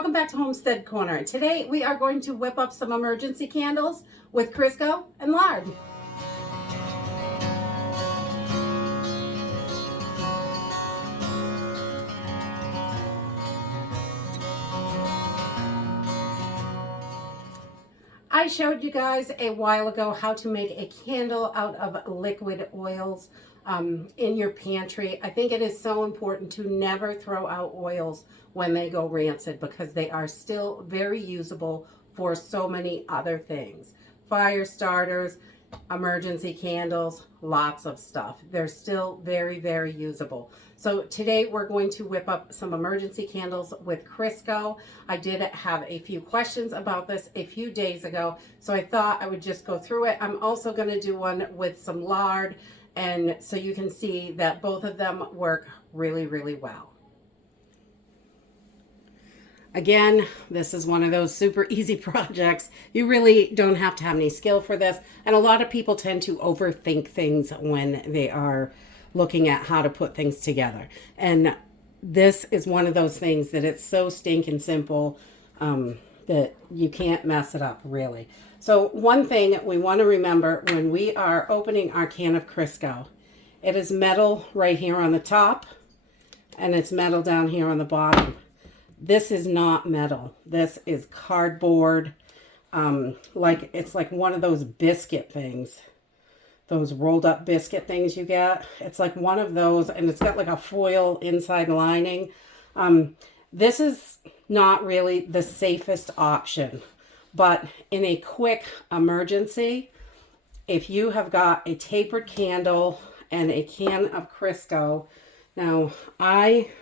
welcome back to Homestead Corner. Today we are going to whip up some emergency candles with Crisco and Lard. I showed you guys a while ago how to make a candle out of liquid oils in your pantry. I think it is so important to never throw out oils when they go rancid because they are still very usable for so many other things. Fire starters, emergency candles, lots of stuff. They're still very, very usable. So today we're going to whip up some emergency candles with Crisco. I did have a few questions about this a few days ago, so I thought I would just go through it. I'm also going to do one with some lard, and so you can see that both of them work really, really well. Again, this is one of those super easy projects. You really don't have to have any skill for this. And a lot of people tend to overthink things when they are looking at how to put things together. And this is one of those things that it's so stinking simple that you can't mess it up, really. So one thing we want to remember when we are opening our can of Crisco, it is metal right here on the top and it's metal down here on the bottom. This is not metal. This is cardboard. It's like one of those biscuit things. Those rolled up biscuit things you get. It's like one of those, and it's got like a foil inside lining. This is not really the safest option, but in a quick emergency, if you have got a tapered candle and a can of Crisco, now I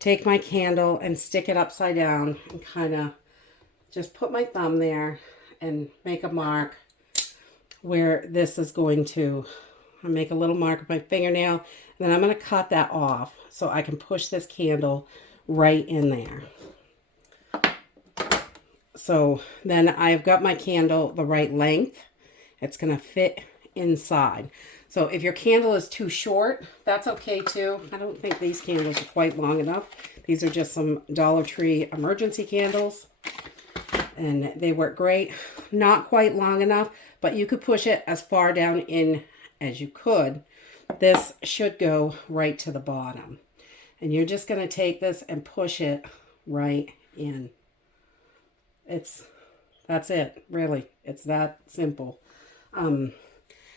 take my candle and stick it upside down and kind of just put my thumb there and make a mark where this is going to, I make a little mark with my fingernail, and then I'm going to cut that off so I can push this candle right in there. So then I've got my candle the right length. It's going to fit inside. So if your candle is too short, that's okay too. I don't think these candles are quite long enough. These are just some Dollar Tree emergency candles, and they work great. Not quite long enough, but you could push it as far down in as you could. This should go right to the bottom. And you're just going to take this and push it right in. That's it, really. It's that simple.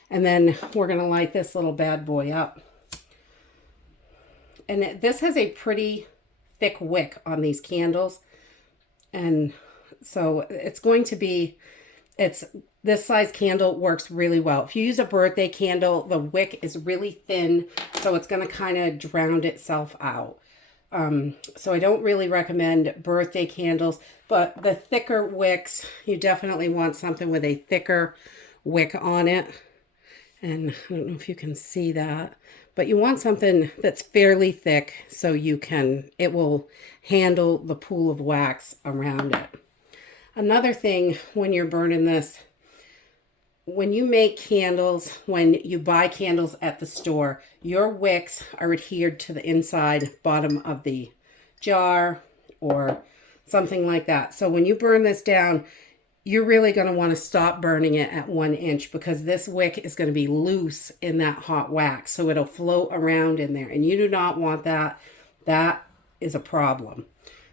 And then we're going to light this little bad boy up. And this has a pretty thick wick on these candles. And so it's going to be, this size candle works really well. If you use a birthday candle, the wick is really thin, so it's going to kind of drown itself out. So I don't really recommend birthday candles, but the thicker wicks, you definitely want something with a thicker wick on it. And I don't know if you can see that, but you want something that's fairly thick so it will handle the pool of wax around it. Another thing when you're burning this, when you make candles, when you buy candles at the store, your wicks are adhered to the inside bottom of the jar or something like that. So when you burn this down, you're really going to want to stop burning it at 1 inch because this wick is going to be loose in that hot wax. So it'll float around in there, and you do not want that. That is a problem.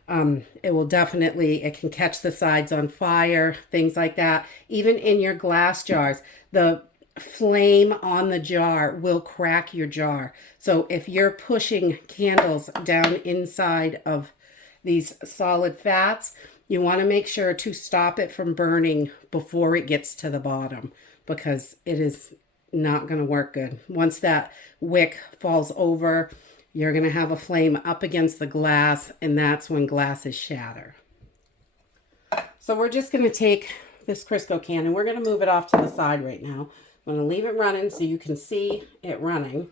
It can catch the sides on fire, things like that. Even in your glass jars, the flame on the jar will crack your jar. So if you're pushing candles down inside of these solid fats, you want to make sure to stop it from burning before it gets to the bottom because it is not going to work good. Once that wick falls over, you're going to have a flame up against the glass, and that's when glasses shatter. So we're just going to take this Crisco can and we're going to move it off to the side right now. I'm going to leave it running so you can see it running.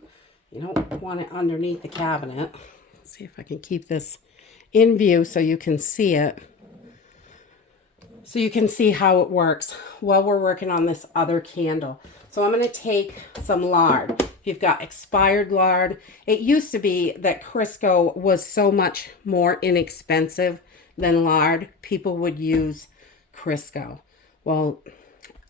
You don't want it underneath the cabinet. Let's see if I can keep this in view so you can see it. So you can see how it works while we're working on this other candle. So I'm going to take some lard. If you've got expired lard, it used to be that Crisco was so much more inexpensive than lard, people would use Crisco. Well,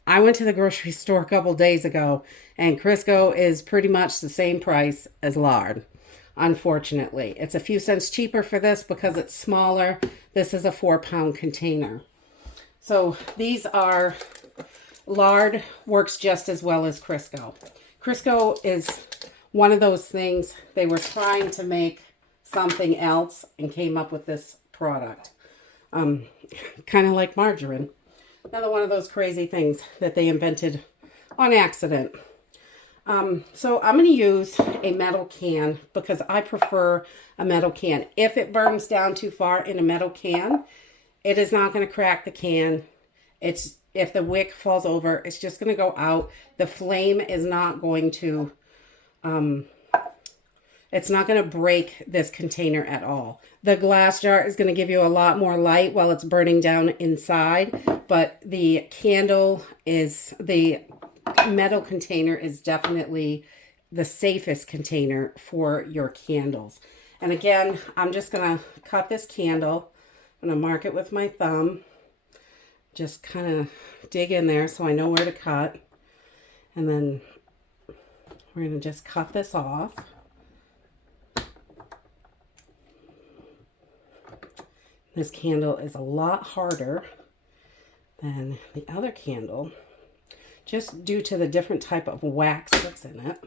I went to the grocery store a couple days ago, and Crisco is pretty much the same price as lard. Unfortunately, it's a few cents cheaper for this because it's smaller. This is a 4-pound container. So these are, lard works just as well as Crisco. Crisco is one of those things, they were trying to make something else and came up with this product. Kind of like margarine. Another one of those crazy things that they invented on accident. So I'm going to use a metal can because I prefer a metal can. If it burns down too far in a metal can, it is not going to crack the can. If the wick falls over, it's just going to go out. The flame is not going to, it's not going to break this container at all. The glass jar is going to give you a lot more light while it's burning down inside, but the metal container is definitely the safest container for your candles. And again, I'm just going to cut this candle. I'm going to mark it with my thumb. Just kind of dig in there so I know where to cut. And then we're going to just cut this off. This candle is a lot harder than the other candle, just due to the different type of wax that's in it.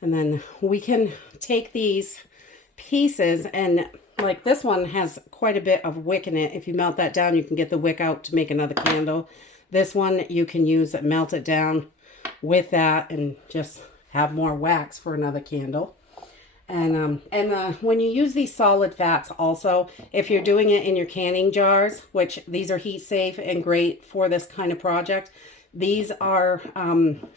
And then we can take these pieces, and like this one has quite a bit of wick in it. If you melt that down, you can get the wick out to make another candle. This one you can use it, melt it down with that and just have more wax for another candle. And when you use these solid fats also, if you're doing it in your canning jars, which these are heat safe and great for this kind of project, these are,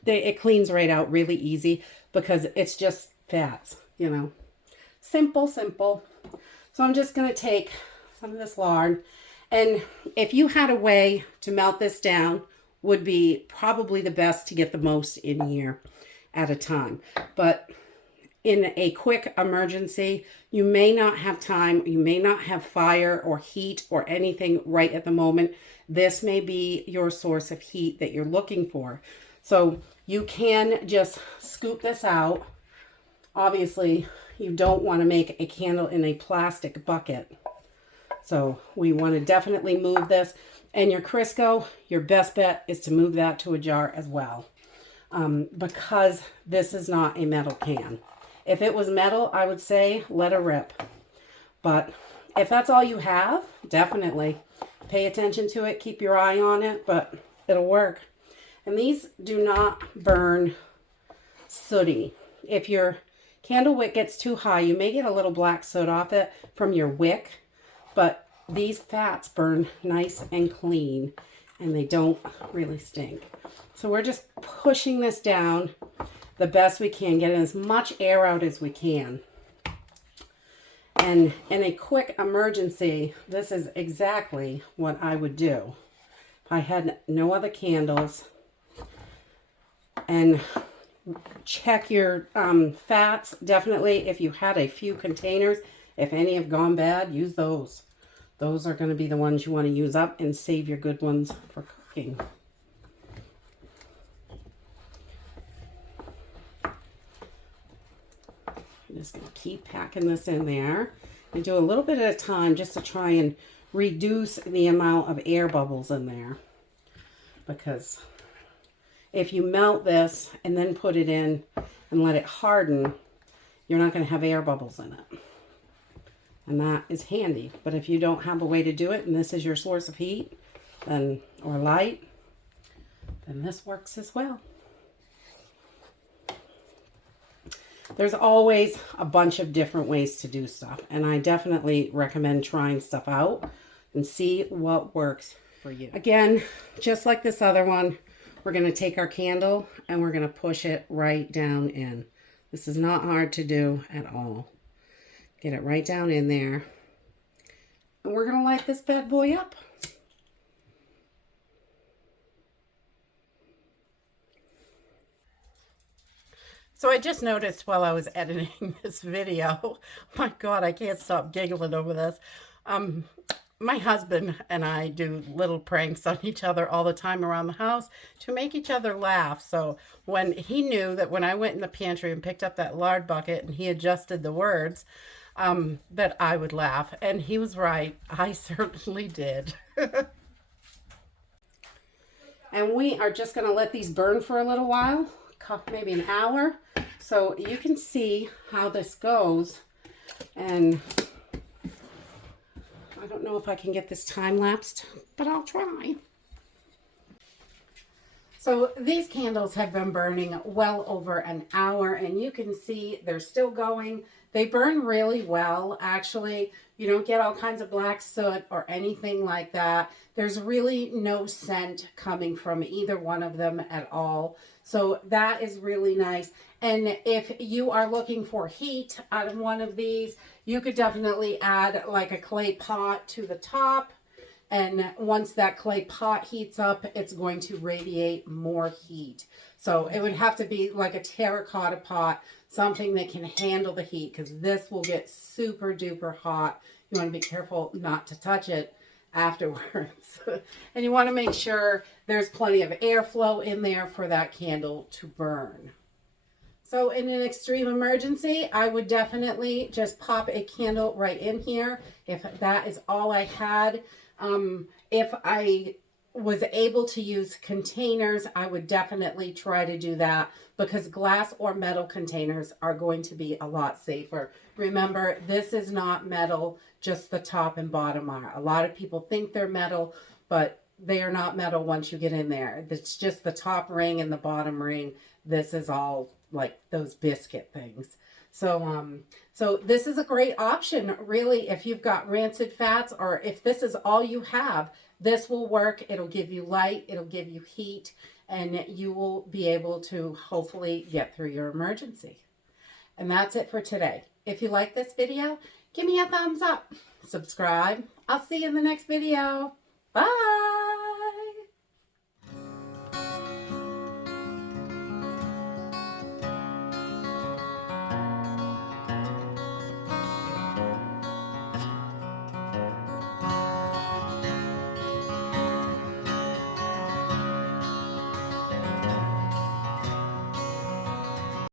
it cleans right out really easy because it's just fats, you know. Simple, simple. So I'm just going to take some of this lard. And if you had a way to melt this down, would be probably the best to get the most in here at a time. But in a quick emergency, you may not have time, you may not have fire or heat or anything right at the moment. This may be your source of heat that you're looking for. So you can just scoop this out. Obviously, you don't want to make a candle in a plastic bucket. So we want to definitely move this. And your Crisco, your best bet is to move that to a jar as well. Because this is not a metal can. If it was metal, I would say let it rip. But if that's all you have, definitely pay attention to it. Keep your eye on it, but it'll work. And these do not burn sooty. If your candle wick gets too high, you may get a little black soot off it from your wick, but these fats burn nice and clean and they don't really stink. So we're just pushing this down the best we can, getting as much air out as we can. And in a quick emergency, this is exactly what I would do. If I had no other candles. And check your fats, definitely. If you had a few containers, if any have gone bad, use those. Those are going to be the ones you want to use up and save your good ones for cooking. I'm just going to keep packing this in there and do a little bit at a time just to try and reduce the amount of air bubbles in there. Because if you melt this and then put it in and let it harden, you're not going to have air bubbles in it. And that is handy. But if you don't have a way to do it and this is your source of heat then or light, then this works as well. There's always a bunch of different ways to do stuff, and I definitely recommend trying stuff out and see what works for you. Again, just like this other one, we're going to take our candle and we're going to push it right down in. This is not hard to do at all. Get it right down in there. And we're going to light this bad boy up. So I just noticed while I was editing this video, my God, I can't stop giggling over this. My husband and I do little pranks on each other all the time around the house to make each other laugh. So when he knew that when I went in the pantry and picked up that lard bucket and he adjusted the words, that I would laugh. And he was right. I certainly did. And we are just going to let these burn for a little while, maybe an hour, so you can see how this goes. And I don't know if I can get this time lapsed, but I'll try. So these candles have been burning well over an hour, and you can see they're still going. They burn really well, actually. You don't get all kinds of black soot or anything like that. There's really no scent coming from either one of them at all. So that is really nice. And if you are looking for heat out of one of these, you could definitely add like a clay pot to the top. And once that clay pot heats up, it's going to radiate more heat. So it would have to be like a terracotta pot, something that can handle the heat, because this will get super duper hot. You want to be careful not to touch it afterwards. And you want to make sure there's plenty of airflow in there for that candle to burn. So in an extreme emergency, I would definitely just pop a candle right in here if that is all I had. If I was able to use containers, I would definitely try to do that, because glass or metal containers are going to be a lot safer. Remember, this is not metal, just the top and bottom are. A lot of people think they're metal, but they are not metal once you get in there. It's just the top ring and the bottom ring. This is all like those biscuit things. So this is a great option, really, if you've got rancid fats, or if this is all you have, this will work. It'll give you light, it'll give you heat, and you will be able to hopefully get through your emergency. And that's it for today. If you like this video, give me a thumbs up, subscribe. I'll see you in the next video. Bye.